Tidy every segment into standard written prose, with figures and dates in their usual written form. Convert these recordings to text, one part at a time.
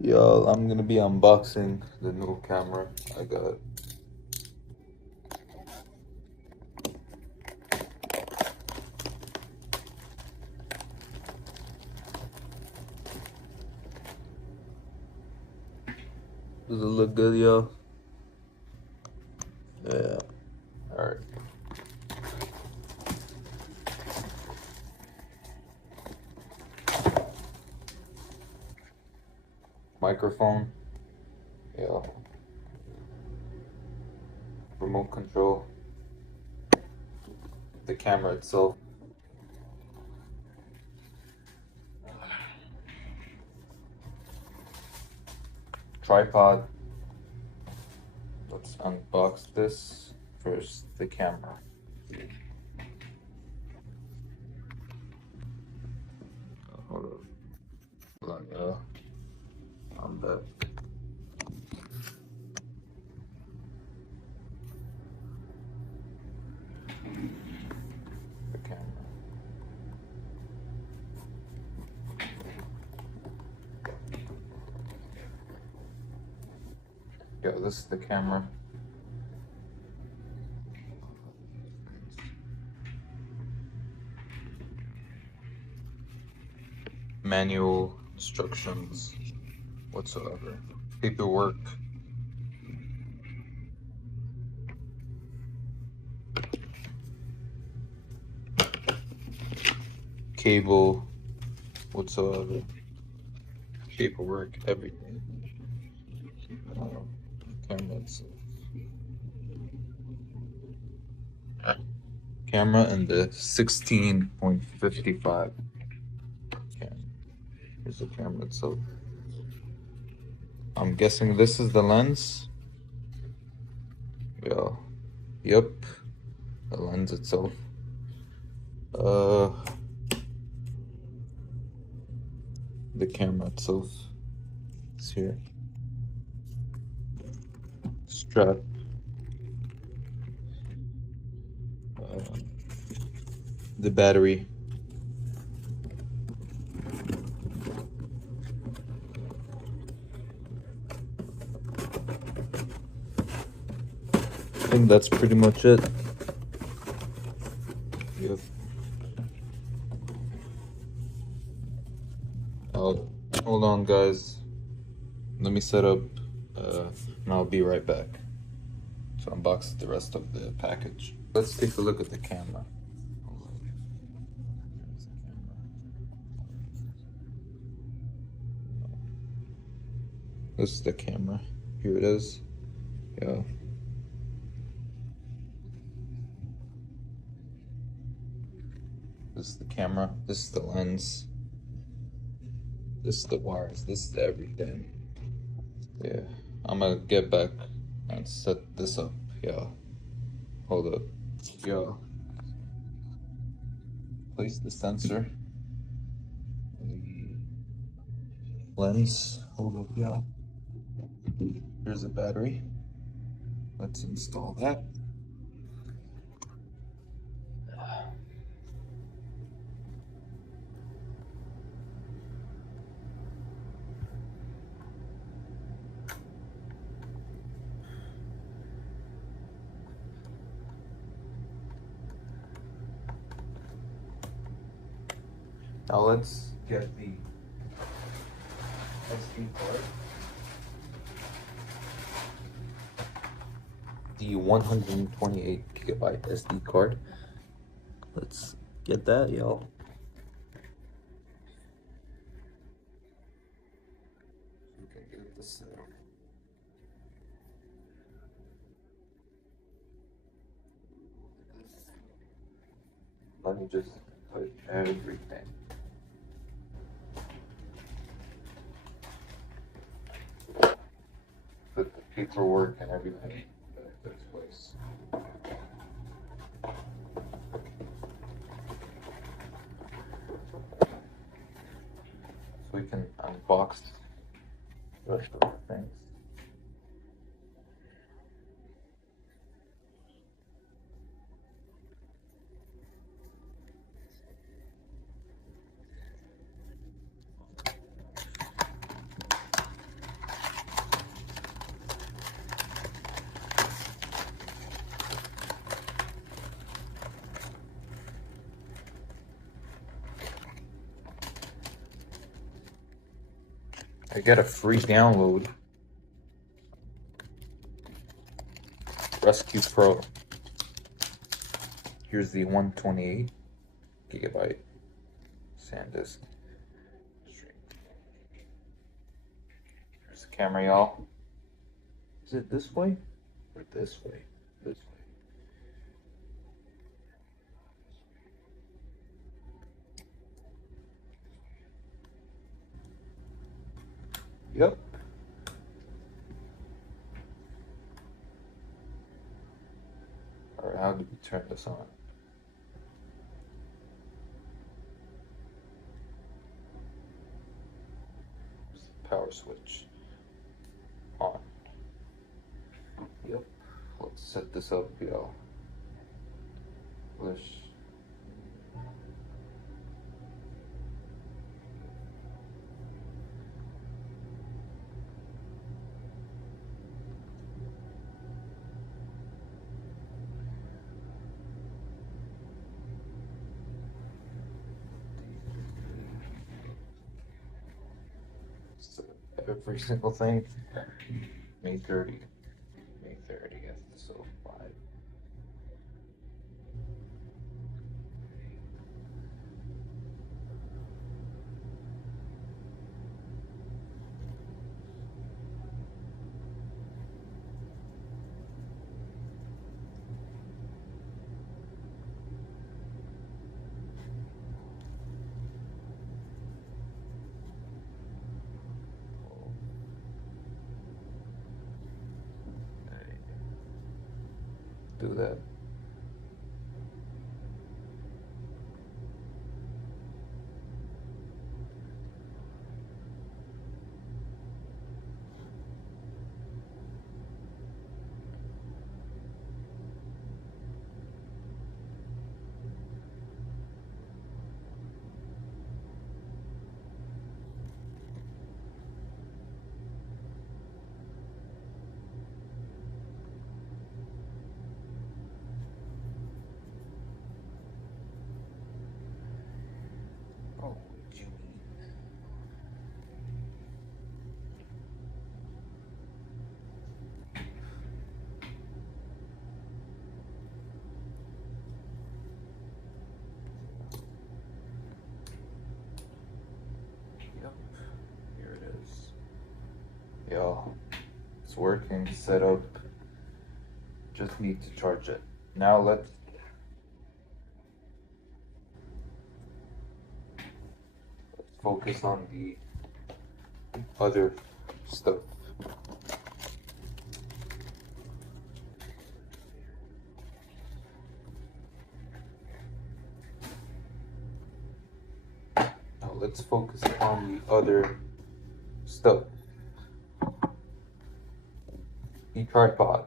Yo, I'm gonna be unboxing the new camera I got. Does it look good, yo? Yeah. Alright. Microphone. Yeah. Remote control. The camera itself. Tripod. Let's unbox this. First, the camera. Hold on. Hold on, yeah. I'm back. The camera. Yeah, this is the camera. Manual instructions whatsoever. Paperwork. Cable whatsoever. Paperwork, everything. Camera itself. Camera and the 16.55 camera. Here's the camera itself. I'm guessing this is the lens. Yeah. Yep. The lens itself. The camera itself is here. Strap. The battery. I think that's pretty much it. Yep. Hold on, guys. Let me set up, and I'll be right back to unbox the rest of the package. Let's take a look at the camera. This is the camera. Here it is. Yeah. This is the camera. This is the lens. This is the wires. This is everything. Yeah. I'm gonna get back and set this up. Yeah. Hold up. Yeah. Place the sensor. The lens. Hold up. Yeah. Here's a battery. Let's install that. Now let's get the SD card. The 128 gigabyte SD card. Let's get that, y'all. We can get this set up. Let me just put everything. Put the paperwork and everything in its place. So we can unbox the rest of the things. I get a free download. Rescue Pro. Here's the 128 gigabyte SanDisk. Here's the camera, y'all. Is it this way or this way? This way. Yep. Alright, how do we turn this on? Power switch on. Yep. Let's set this up, y'all. Push. Every single thing. May 30. May 30th. So 5. Do that. Oh, Jimmy. Yep. Here it is. Yo, it's working. Set up. Just need to charge it. Now let's focus on the other stuff. Now let's focus on the other stuff. The tripod.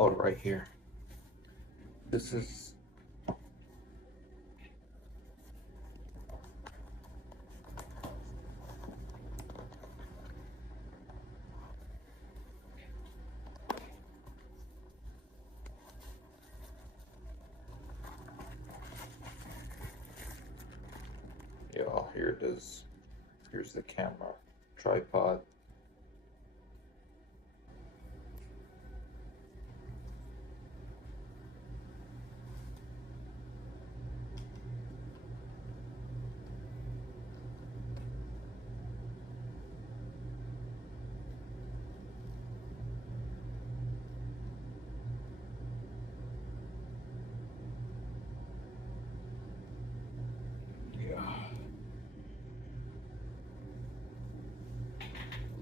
Oh, right here. This is here it is. Here's the camera, tripod.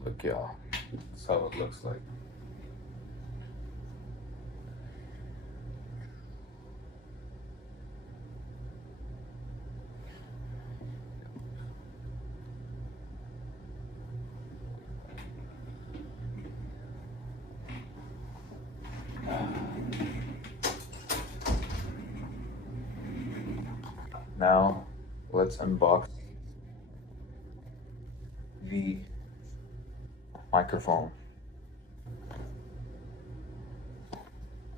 Look, y'all, that's how it looks like. Now, let's unbox the microphone.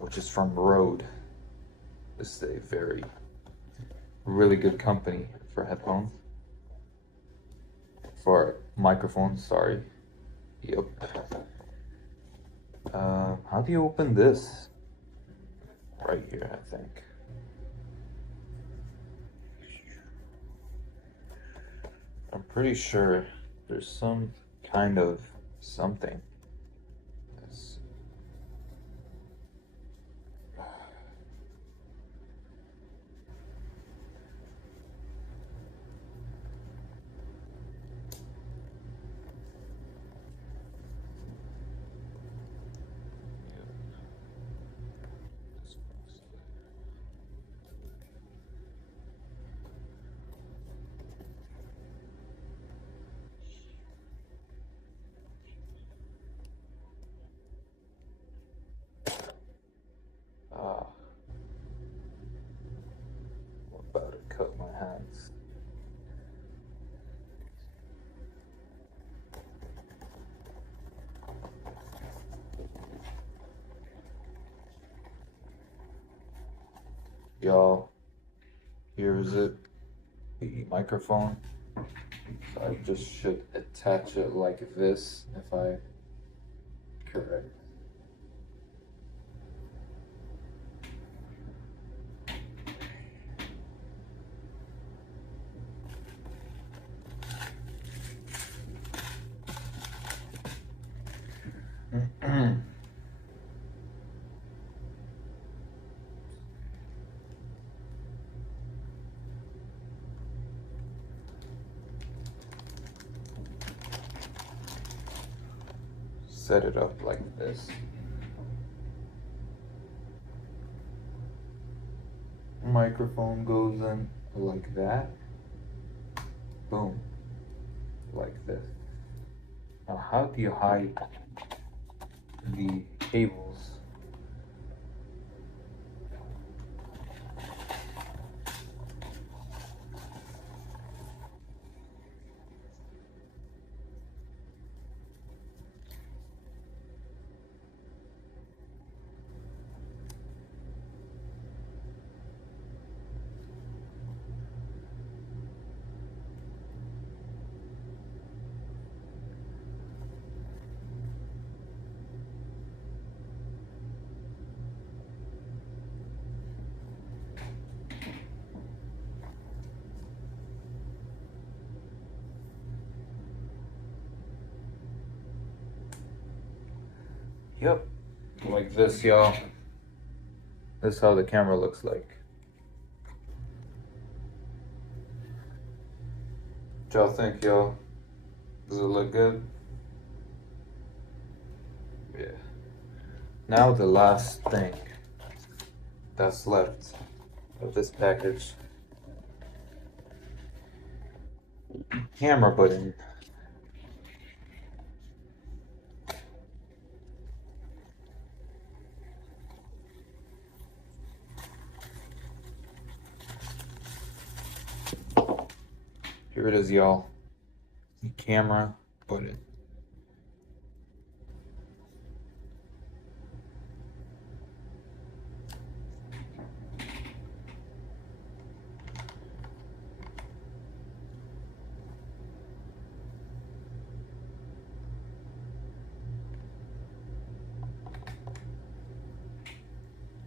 which is from Rode. This is a really good company for headphones. For microphones, sorry. Yep. How do you open this? Right here, I think. I'm pretty sure there's some kind of something. I'm about to cut my hands. Y'all, here's it, the microphone. So I just should attach it like this if I correct. Set it up like this. Microphone goes in like that. Boom. Like this. Now, how do you hide the cables? Yep, like this, y'all. This is how the camera looks like. What y'all think, y'all? Does it look good? Yeah. Now the last thing that's left of this package. Camera button. Here it is, y'all. The camera button.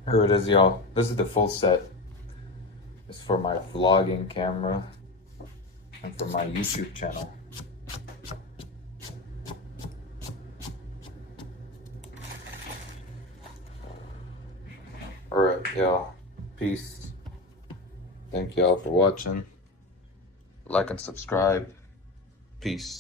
Here it is, y'all. This is the full set. It's for my vlogging camera and for my YouTube channel. Alright, y'all. Peace. Thank y'all for watching. Like and subscribe. Peace.